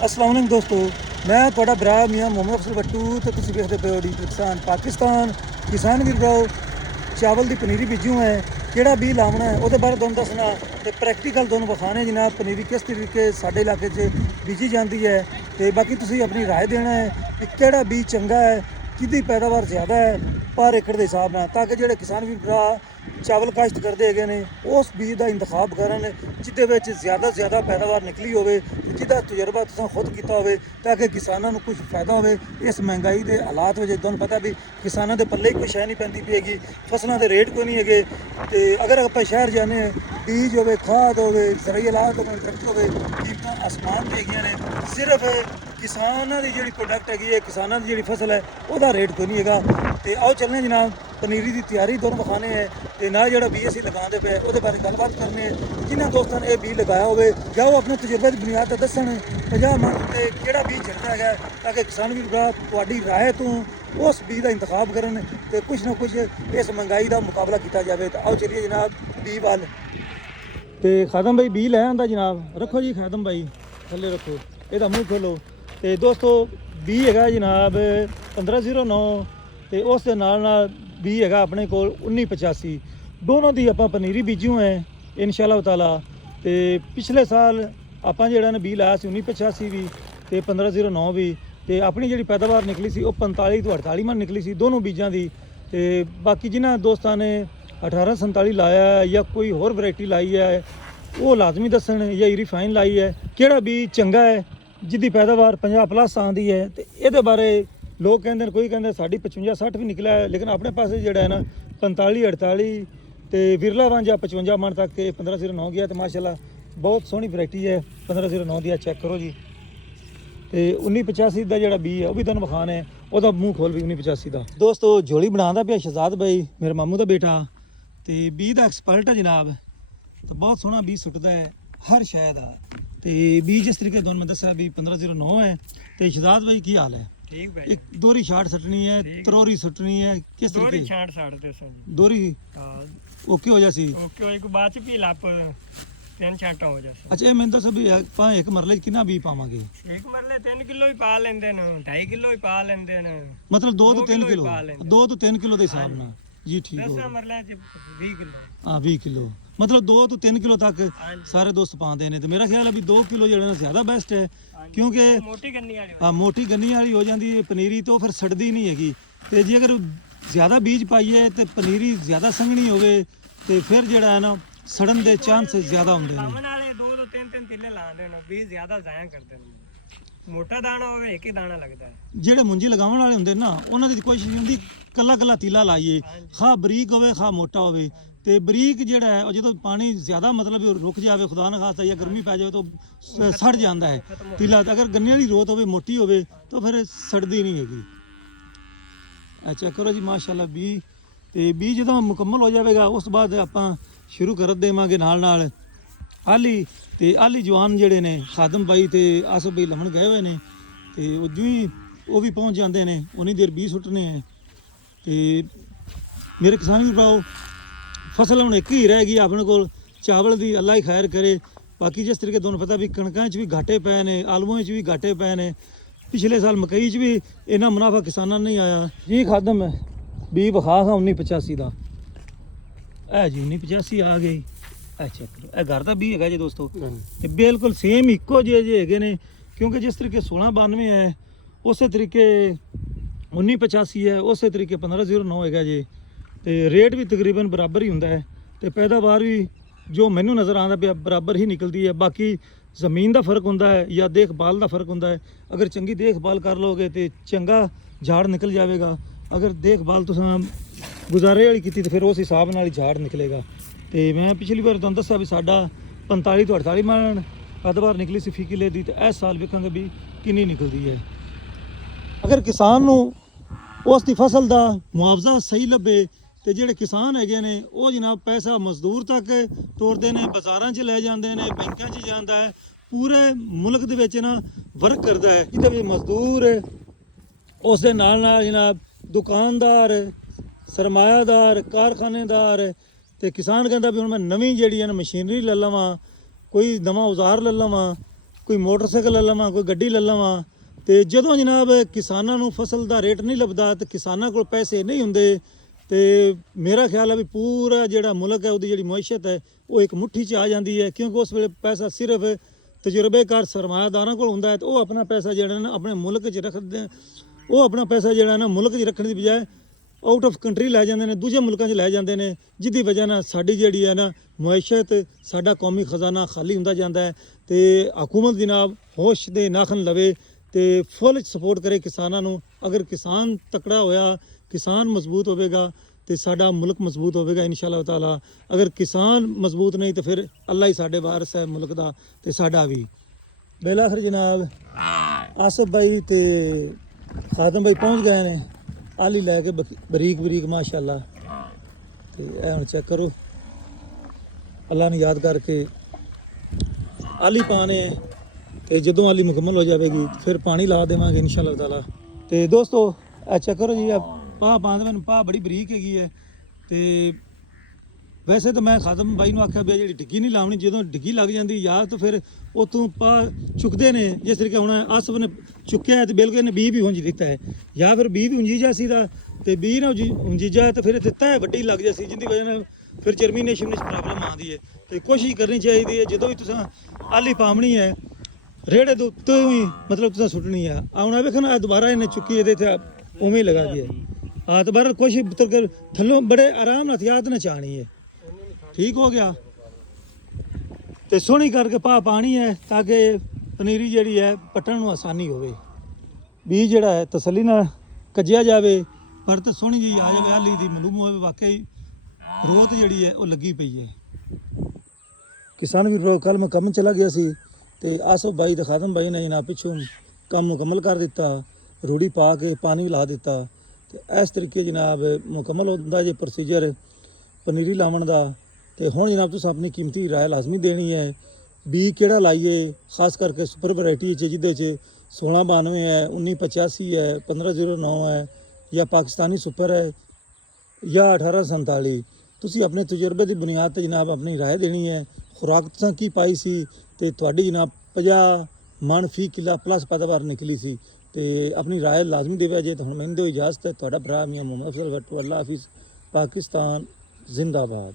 अस्सलाम वालेकुम दोस्तों, मैं थोड़ा भरा मियाँ मोहम्मद अफसर बट्टू तो तुम देखते पे डी किसान पाकिस्तान किसान वीर भराओ चावल की पनीरी बीजू है किहड़ा बीज लावना है वो बारे तुहानूं दसना तो प्रैक्टिकल तुहानूं विखाने जनाब पनीरी किस तरीके साडे इलाके बीजी जाती है तो बाकी तुसीं अपनी राय देना है कि किहड़ा बीज चंगा है किहदी पैदावार ज़्यादा है पर एकड़ के हिसाब नाल ताकि जिहड़े किसान वीर भरा चावल काश्त करते है ने उस बीज का इंतखाब करन जिहदे विच ज़्यादा से ज़्यादा पैदावार निकली होवे ते जिहदा तजुर्बा तुसां खुद कीता होवे ताकि किसानां नूं कुछ फायदा होवे। इस महंगाई के हालात में तुहानूं पता भी किसानां दे पल्ले कोई शै नहीं पैंदी पई हैगी, फसलों के रेट कोई नहीं है ते अगर आपां शहर जाने बीज होवे खाद होवे जराई इलाज होवे ट्रैक्टर होवे कीमतां आसमान ते हैगियां ने सिर्फ किसानां दी जिहड़ी प्रोडक्ट हैगी है किसानां दी जिहड़ी फसल है उहदा रेट कोई नहीं हैगा। ते आओ चलने जनाब पनीरी की तैयारी तुहानूं विखाने है ते नाल जिहड़ा बीज असीं लगांदे पे उहदे बारे गलबात करने जिन्हां दोस्तां ने यह बीज लगाया होवे जाओ अपने तजुर्बे की बुनियाद पर दस्सण 50 मन ते किहड़ा बीज चढ़दा है ताकि किसान वीर भरा तुहाडी राय तो उस बीज का इंतखाब करन ते कुछ ना कुछ इस महंगाई का मुकाबला किया जाए। तो आओ चलिए जनाब बीज वाल ते खादम भाई बीज लै आंदा जनाब रखो जी खादम भाई थल्ले रखो ਇਹਦਾ ਮੂੰਹ ਖੋਲੋ ਤੇ ਦੋਸਤੋ ਬੀ ਹੈਗਾ ਜਨਾਬ 1509 ਤੇ ਉਸ ਦੇ ਨਾਲ ਬੀ ਹੈਗਾ ਆਪਣੇ ਕੋਲ 1985 ਦੋਨੋਂ ਦੀ ਆਪਾਂ ਪਨੀਰੀ ਬੀਜੂ ਹੈ ਇਨਸ਼ਾਅੱਲਾ ਤਾਲਾ। ਤੇ ਪਿਛਲੇ ਸਾਲ ਆਪਾਂ ਜਿਹੜਾ ਨੇ ਬੀ ਲਾਇਆ ਸੀ 1985 ਵੀ ਤੇ 1509 ਵੀ ਤੇ ਆਪਣੀ ਜਿਹੜੀ ਪੈਦਾਵਾਰ ਨਿਕਲੀ ਸੀ ਉਹ 45 ਤੋਂ 48 ਮਣ ਨਿਕਲੀ ਸੀ ਦੋਨੋਂ ਬੀਜਾਂ ਦੀ। ਤੇ ਬਾਕੀ ਜਿਨ੍ਹਾਂ ਦੋਸਤਾਂ ਨੇ 1847 ਲਾਇਆ ਜਾਂ ਕੋਈ ਹੋਰ ਵੈਰਾਈਟੀ ਲਾਈ ਹੈ ਉਹ ਲਾਜ਼ਮੀ ਦੱਸਣ ਜਾਂ ਰਿਫਾਈਨ ਲਾਈ ਹੈ ਕਿਹੜਾ ਬੀਜ ਚੰਗਾ ਹੈ जिदी पैदावार 50+ आँदी है। तो ये बारे लोग कहते हैं कोई कहते साड़ी 55-60 भी निकला है लेकिन अपने पास जोड़ा है ना 45-48 तो विरला वन या 55 मन तक 1509 गया तो माशाल्लाह बहुत सोहनी वैरायटी है 1509 दी चेक करो जी। तो 1985 का जोड़ा बी है वह भी तुहानूं विखाना है वह मूँह खोल भी 1985 का। दोस्तों झोली बनाता पिया शहजाद भाई मेरे मामू का बेटा तो बी का एक्सपर्ट है जनाब तो बहुत सोहना बी सुटता है हर शय का। तो बीज जिस तरीके तुहानूं मैं दस्सिया भी 1509 है तो शहजाद भाई की हाल है? ठीक भाई एक दोहरी छाट सटनी है तरोरी सटनी है किस तरीके दोहरी छाट साड़ते सर दोहरी ओके हो जासी ओके होई को बाद च भी लाप तीन छाटा हो जासी। अच्छा ये मैं दस भी पा एक मरले च कितना बी पावांगे? एक मरले 3 किलो ही पा लेंदे ने 2.5 किलो ही पा लेंदे ने मतलब 2 ਤੋਂ 3 किलो 2 ਤੋਂ 3 किलो ਦੇ ਹਿਸਾਬ ਨਾਲ जी ठीक हो 10 ਮਰਲੇ ਚ 20 ਕਿਲੋ हाँ 20 किलो मतलब 2 ਤੋਂ 3 किलो तक सारे दोस्त पाते हैं। तो मेरा ख्याल है भी 2 किलो जो है ज़्यादा बेस्ट है क्योंकि मोटी गन्नी वाली हाँ मोटी गन्नी वाली हो जाती है पनीरी तो फिर सड़ती नहीं हैगी। तो जी अगर ज़्यादा बीज पाइए तो पनीरी ज़्यादा संघनी होवे तो फिर जो है ना सड़न के चांस ज़्यादा होंगे। सामने वाले 2 ਤੋਂ 3 तिल्ले लाते हैं बीज ज़्यादा ज़ाया करते हैं मोटा दाना होवे एक ही दाना लगता है। ਜਿਹੜੇ ਮੁੰਜੀ ਲਗਾਉਣ ਵਾਲੇ ਹੁੰਦੇ ਨਾ ਉਹਨਾਂ ਦੀ ਕੋਸ਼ਿਸ਼ ਨਹੀਂ ਹੁੰਦੀ ਕੱਲਾ ਕੱਲਾ ਤੀਲਾ ਲਾਈਏ ਖਾ ਬਰੀਕ ਹੋਵੇ ਖਾ ਮੋਟਾ ਹੋਵੇ। ਤੇ ਬਰੀਕ ਜਿਹੜਾ ਹੈ ਉਹ ਜਦੋਂ ਪਾਣੀ ਜ਼ਿਆਦਾ ਮਤਲਬ ਰੁਕ ਜਾਵੇ ਖੁਦਾ ਨਾ ਖਾਸਤਾ ਜਾਂ ਗਰਮੀ ਪੈ ਜਾਵੇ ਤਾਂ ਸੜ ਜਾਂਦਾ ਹੈ ਤੀਲਾ। ਅਗਰ ਗੰਨੇ ਵਾਲੀ ਰੋਤ ਹੋਵੇ ਮੋਟੀ ਹੋਵੇ ਤਾਂ ਫਿਰ ਸੜਦੀ ਨਹੀਂ ਹੈਗੀ। ਅੱਛਾ ਕਰੋ ਜੀ ਮਾਸ਼ਾਅੱਲਾ ਬੀ ਤੇ ਬੀ ਜਦੋਂ ਮੁਕੰਮਲ ਹੋ ਜਾਵੇਗਾ ਉਸ ਤੋਂ ਬਾਅਦ ਆਪਾਂ ਸ਼ੁਰੂ ਕਰ ਦੇਵਾਂਗੇ ਨਾਲ ਆਲੀ ਤੇ ਆਲੀ ਜਵਾਨ ਜਿਹੜੇ ਨੇ ਖਾਦਮ ਬਾਈ ਤੇ ਆਸਫ ਬਾਈ ਲਮਣ ਗਏ ਹੋਏ ਨੇ ਤੇ ਉਹ ਜੂ ਹੀ ਉਹ ਵੀ ਪਹੁੰਚ ਜਾਂਦੇ ਨੇ ਉਨੀ ਦੇਰ ਬੀ ਸੁੱਟਣੇ ਹੈ। ਤੇ ਮੇਰੇ ਕਿਸਾਨ ਵੀ ਭਰਾਓ फसल ਹੁਣ ਇੱਕ ਹੀ ਰਹਿ ਗਈ ਆਪਣੇ ਕੋਲ ਚਾਵਲ ਦੀ ਅੱਲਾ ਹੀ ਖੈਰ ਕਰੇ। ਬਾਕੀ ਜਿਸ ਤਰੀਕੇ ਤੁਹਾਨੂੰ ਪਤਾ ਵੀ ਕਣਕਾਂ 'ਚ ਵੀ ਘਾਟੇ ਪਏ ਨੇ ਆਲੂਆਂ 'ਚ ਵੀ ਘਾਟੇ ਪਏ ਨੇ ਪਿਛਲੇ ਸਾਲ ਮਕਈ 'ਚ ਵੀ ਇੰਨਾ ਮੁਨਾਫਾ ਕਿਸਾਨਾਂ ਨੂੰ ਨਹੀਂ ਆਇਆ ਜੀ। ਖਾਦਮ ਹੈ ਬੀ ਵਿਖਾ 1985 ਦਾ ਇਹ ਜੀ 1985 ਆ ਗਈ ਅੱਛਾ ਇਹ ਘਰ ਦਾ ਬੀ ਹੈਗਾ ਜੀ ਦੋਸਤੋ ਤੇ ਬਿਲਕੁਲ ਸੇਮ ਇੱਕੋ ਜਿਹੇ ਹੈਗੇ ਨੇ ਕਿਉਂਕਿ ਜਿਸ ਤਰੀਕੇ 1692 ਹੈ ਉਸੇ ਤਰੀਕੇ 1985 ਹੈ ਉਸੇ ਤਰੀਕੇ 1509 ਹੈਗਾ ਜੀ। ਤੇ ਰੇਟ ਵੀ ਤਕਰੀਬਨ ਬਰਾਬਰ ਹੀ ਹੁੰਦਾ ਹੈ ਤੇ ਪੈਦਾਵਾਰ ਵੀ ਜੋ ਮੈਨੂੰ ਨਜ਼ਰ ਆਉਂਦਾ ਪਿਆ ਬਰਾਬਰ ਹੀ ਨਿਕਲਦੀ ਹੈ। ਬਾਕੀ ਜ਼ਮੀਨ ਦਾ ਫਰਕ ਹੁੰਦਾ ਹੈ ਜਾਂ ਦੇਖਭਾਲ ਦਾ ਫਰਕ ਹੁੰਦਾ ਹੈ। ਅਗਰ ਚੰਗੀ ਦੇਖਭਾਲ ਕਰ ਲਓਗੇ ਤੇ ਚੰਗਾ ਝਾੜ ਨਿਕਲ ਜਾਵੇਗਾ। ਅਗਰ ਦੇਖਭਾਲ ਤੁਸੀਂ ਗੁਜ਼ਾਰੇ ਵਾਲੀ ਕੀਤੀ ਤੇ ਫਿਰ ਉਸ ਹਿਸਾਬ ਨਾਲ ਹੀ ਝਾੜ ਨਿਕਲੇਗਾ। ਤੇ ਮੈਂ ਪਿਛਲੀ ਵਾਰ ਤੁਹਾਨੂੰ ਦੱਸਿਆ ਵੀ ਸਾਡਾ 45 ਤੋਂ 48 ਮਣ ਪੈਦਾਵਾਰ ਨਿਕਲੀ ਸੀ ਫੀ ਕਿੱਲੇ ਦੀ ਤੇ ਇਸ ਸਾਲ ਵੇਖਾਂਗੇ ਵੀ ਕਿੰਨੀ ਨਿਕਲਦੀ ਹੈ। ਅਗਰ ਕਿਸਾਨ ਨੂੰ ਉਸ ਦੀ ਫਸਲ ਦਾ ਮੁਆਵਜ਼ਾ ਸਹੀ ਲੱਭੇ ਤੇ ਜਿਹੜੇ ਕਿਸਾਨ ਹੈਗੇ ਨੇ ਉਹ ਜਨਾਬ ਪੈਸਾ ਮਜ਼ਦੂਰ ਤੱਕ ਤੋਰਦੇ ਨੇ ਬਾਜ਼ਾਰਾਂ 'ਚ ਲੈ ਜਾਂਦੇ ਨੇ ਬੈਂਕਾਂ 'ਚ ਜਾਂਦਾ ਹੈ ਪੂਰੇ ਮੁਲਕ ਦੇ ਵਿੱਚ ਨਾ ਵਰਕ ਕਰਦਾ ਹੈ ਜਿਹਦੇ ਵਿੱਚ ਮਜ਼ਦੂਰ ਉਸ ਦੇ ਨਾਲ ਜਨਾਬ ਦੁਕਾਨਦਾਰ ਸਰਮਾਇਆਦਾਰ ਕਾਰਖਾਨੇਦਾਰ ਤੇ ਕਿਸਾਨ ਕਹਿੰਦਾ ਵੀ ਹੁਣ ਮੈਂ ਨਵੀਂ ਜਿਹੜੀ ਹੈ ਨਾ ਮਸ਼ੀਨਰੀ ਲੈ ਲਵਾਂ ਕੋਈ ਨਵਾਂ ਔਜ਼ਾਰ ਲੈ ਲਵਾਂ ਕੋਈ ਮੋਟਰਸਾਈਕਲ ਲੈ ਲਵਾਂ, ਕੋਈ ਗੱਡੀ ਲੈ ਲਵਾਂ। ਤੇ ਜਦੋਂ ਜਨਾਬ ਕਿਸਾਨਾਂ ਨੂੰ ਫਸਲ ਦਾ ਰੇਟ ਨਹੀਂ ਲੱਭਦਾ ਤੇ ਕਿਸਾਨਾਂ ਕੋਲ ਪੈਸੇ ਨਹੀਂ ਹੁੰਦੇ ਤੇ ਮੇਰਾ ਖਿਆਲ ਹੈ ਵੀ ਪੂਰਾ ਜਿਹੜਾ ਮੁਲਕ ਹੈ ਉਹਦੀ ਜਿਹੜੀ ਮੁਆਇਸ਼ਤ ਹੈ ਉਹ ਇੱਕ ਮੁੱਠੀ 'ਚ ਆ ਜਾਂਦੀ ਹੈ, ਕਿਉਂਕਿ ਉਸ ਵੇਲੇ ਪੈਸਾ ਸਿਰਫ ਤਜਰਬੇਕਾਰ ਸਰਮਾਇਆਦਾਰਾਂ ਕੋਲ ਹੁੰਦਾ ਹੈ ਤੇ ਉਹ ਆਪਣਾ ਪੈਸਾ ਜਿਹੜਾ ਨਾ ਆਪਣੇ ਮੁਲਕ 'ਚ ਰੱਖਦੇ, ਉਹ ਆਪਣਾ ਪੈਸਾ ਜਿਹੜਾ ਨਾ ਮੁਲਕ 'ਚ ਰੱਖਣ ਦੀ ਬਜਾਏ ਆਊਟ ਆਫ ਕੰਟਰੀ ਲੈ ਜਾਂਦੇ ਨੇ, ਦੂਜੇ ਮੁਲਕਾਂ 'ਚ ਲੈ ਜਾਂਦੇ ਨੇ, ਜਿਹਦੀ ਵਜ੍ਹਾ ਨਾਲ ਸਾਡੀ ਜਿਹੜੀ ਹੈ ਨਾ ਮੁਆਇਸ਼ਤ, ਸਾਡਾ ਕੌਮੀ ਖਜ਼ਾਨਾ ਖਾਲੀ ਹੁੰਦਾ ਜਾਂਦਾ ਹੈ। ਤੇ ਹਕੂਮਤ ਜਨਾਬ ਹੋਸ਼ ਦੇ ਨਾਖਨ ਲਵੇ ਤੇ ਫੁੱਲ ਸਪੋਰਟ ਕਰੇ ਕਿਸਾਨਾਂ ਨੂੰ। ਅਗਰ ਕਿਸਾਨ ਤਕੜਾ ਹੋਇਆ, ਕਿਸਾਨ ਮਜ਼ਬੂਤ ਹੋਵੇਗਾ ਤੇ ਸਾਡਾ ਮੁਲਕ ਮਜ਼ਬੂਤ ਹੋਵੇਗਾ ਇਨਸ਼ਾਅੱਲਾਹ ਤਾਲਾ। ਅਗਰ ਕਿਸਾਨ ਮਜ਼ਬੂਤ ਨਹੀਂ ਤਾਂ ਫਿਰ ਅੱਲਾ ਹੀ ਸਾਡੇ ਵਾਰਿਸ ਹੈ ਮੁਲਕ ਦਾ ਤੇ ਸਾਡਾ ਵੀ। ਬੇਲਾਖਰ ਜਨਾਬ ਆਸਫ ਭਾਈ ਤੇ ਖਾਦਮ ਭਾਈ ਪਹੁੰਚ ਗਏ ਨੇ ਆਲੀ ਲੈ ਕੇ ਬਰੀਕ ਬਰੀਕ ਮਾਸ਼ਾਅੱਲਾ। ਤੇ ਇਹ ਹੁਣ ਚੈੱਕ ਕਰੋ, ਅੱਲਾ ਨੂੰ ਯਾਦ ਕਰਕੇ ਆਲੀ ਪਾਣੇ ਤੇ ਜਦੋਂ ਆਲੀ ਮੁਕੰਮਲ ਹੋ ਜਾਵੇਗੀ ਫਿਰ ਪਾਣੀ ਲਾ ਦੇਵਾਂਗੇ ਇਨਸ਼ਾਅੱਲਾਹ ਤਾਲਾ। ਤੇ ਦੋਸਤੋ ਇਹ ਚੈੱਕ ਕਰੋ ਜੀ, ਪਾਹ ਪਾਉਂਦੇ ਮੈਨੂੰ ਪਾਹ ਬੜੀ ਬਰੀਕ ਹੈਗੀ ਹੈ। ਤੇ ਵੈਸੇ ਤਾਂ ਮੈਂ ਖਾਦਮ ਬਾਈ ਨੂੰ ਆਖਿਆ ਵੀ ਜਿਹੜੀ ਡਿੱਗੀ ਨਹੀਂ ਲਾਉਣੀ, ਜਦੋਂ ਡਿੱਗੀ ਲੱਗ ਜਾਂਦੀ ਯਾਰ ਤਾਂ ਫਿਰ ਉਤੋਂ ਪਾਹ ਚੁੱਕਦੇ ਨੇ। ਜਿਸ ਤਰੀਕੇ ਹੁਣ ਆਸਫ ਨੇ ਚੁੱਕਿਆ ਹੈ ਤੇ ਬਿਲਕੁਲ ਇਹਨੇ ਬੀ ਵੀ ਹੁੰਜ ਦਿੱਤਾ ਹੈ, ਜਾਂ ਫਿਰ ਬੀ ਵੀ ਹੁੰਜੀ ਜਾ ਸੀ ਦਾ ਤੇ ਬੀ ਨਾ ਹੁੰਜੀਜਾ ਤੇ ਫਿਰ ਦਿੱਤਾ ਹੈ ਵੱਡੀ ਲੱਗ ਜਾ ਸੀ, ਜਿਹਦੀ ਵਜ੍ਹਾ ਨਾਲ ਫਿਰ ਜਰਮੀਨੇਸ਼ਨ ਵਿੱਚ ਪ੍ਰੋਬਲਮ ਆਉਂਦੀ ਹੈ। ਤੇ ਕੋਸ਼ਿਸ਼ ਕਰਨੀ ਚਾਹੀਦੀ ਹੈ ਜਦੋਂ ਵੀ ਤੁਸੀਂ ਆਲੀ ਪਾਵਣੀ ਹੈ ਰੇੜੇ ਦੇ ਉੱਤੇ ਹੀ ਮਤਲਬ ਤੁਸੀਂ ਸੁੱਟਣੀ ਆ। ਆਉਣਾ ਵੇਖਣਾ ਦੁਬਾਰਾ ਇਹਨੇ ਚੁੱਕੀ ਇਹਦੇ ਤੇ ਉਵੇਂ ਹੀ ਲਗਾ ਗਿਆ ਆ, ਦੁਬਾਰਾ ਕੋਸ਼ਿਸ਼ ਪੁੱਤਰ ਕਰ ਥੱਲੋਂ ਬੜੇ ਆਰਾਮ ਨਾਲ ਹਥਿਆਤ ਨਾ ਚਾਹਣੀ ਹੈ। ਠੀਕ ਹੋ ਗਿਆ ਤੇ ਸੋਹਣੀ ਕਰਕੇ ਪਾਹ ਪਾਣੀ ਹੈ ਤਾਂ ਕਿ ਪਨੀਰੀ ਜਿਹੜੀ ਹੈ ਪੱਟਣ ਨੂੰ ਆਸਾਨੀ ਹੋਵੇ, ਬੀਜ ਜਿਹੜਾ ਹੈ ਤਸੱਲੀ ਨਾਲ ਕੱਜਿਆ ਜਾਵੇ ਪਰ ਤੇ ਸੋਹਣੀ ਜੀ ਆ ਜਾਵੇ ਆਲੀ ਦੀ ਮਾਲੂਮ ਹੋਵੇ ਵਾਕਈ ਰੋਤ ਜਿਹੜੀ ਹੈ ਉਹ ਲੱਗੀ ਪਈ ਹੈ। ਕਿਸਾਨ ਵੀ ਕੱਲ ਮੈਂ ਕੰਮ ਚਲਾ ਗਿਆ ਸੀ ਤੇ ਆਸਫ ਭਾਈ ਤੇ ਖਾਦਮ ਭਾਈ ਨੇ ਜਨਾਬ ਪਿੱਛੋਂ ਕੰਮ ਮੁਕੰਮਲ ਕਰ ਦਿੱਤਾ, ਰੂੜੀ ਪਾ ਕੇ ਪਾਣੀ ਲਾ ਦਿੱਤਾ ਤੇ ਇਸ ਤਰੀਕੇ ਜਨਾਬ ਮੁਕੰਮਲ ਹੁੰਦਾ ਜੇ ਪ੍ਰੋਸੀਜਰ ਪਨੀਰੀ ਲਾਉਣ ਦਾ। ਤੇ ਹੁਣ ਜਨਾਬ ਤੁਸੀਂ ਆਪਣੀ ਕੀਮਤੀ ਰਾਏ ਲਾਜ਼ਮੀ ਦੇਣੀ ਹੈ, ਬੀ ਕਿਹੜਾ ਲਾਈਏ, ਖਾਸ ਕਰਕੇ ਸੁਪਰ ਵੈਰਾਈਟੀ 'ਚ ਜਿਹਦੇ 'ਚ 1692 ਹੈ, 1985 ਹੈ, 1509 ਹੈ ਜਾਂ ਪਾਕਿਸਤਾਨੀ ਸੁਪਰ ਹੈ ਜਾਂ 1847। ਤੁਸੀਂ ਆਪਣੇ ਤਜਰਬੇ ਦੀ ਬੁਨਿਆਦ ਤੇ ਜਨਾਬ ਆਪਣੀ ਰਾਏ ਦੇਣੀ ਹੈ। ਖੁਰਾਕ ਤੁਸੀਂ ਕੀ ਪਾਈ ਸੀ ਤੇ ਤੁਹਾਡੀ ਜਨਾਬ 50 ਮਣ ਫੀ ਕਿੱਲਾ ਪਲੱਸ ਪੈਦਾਵਾਰ ਨਿਕਲੀ ਸੀ ਤੇ ਆਪਣੀ ਰਾਏ ਲਾਜ਼ਮੀ ਦੇਵੇ ਜੇ। ਤਾਂ ਹੁਣ ਮੈਨੂੰ ਦਿਓ ਇਜਾਜ਼ਤ ਹੈ, ਤੁਹਾਡਾ ਭਰਾ ਮੀਆਂ ਮੁਹੰਮਦ ਅਫਜ਼ਲ ਭੱਟੂ। ਅੱਲਾ ਹਾਫਿਜ਼। ਪਾਕਿਸਤਾਨ ਜ਼ਿੰਦਾਬਾਦ।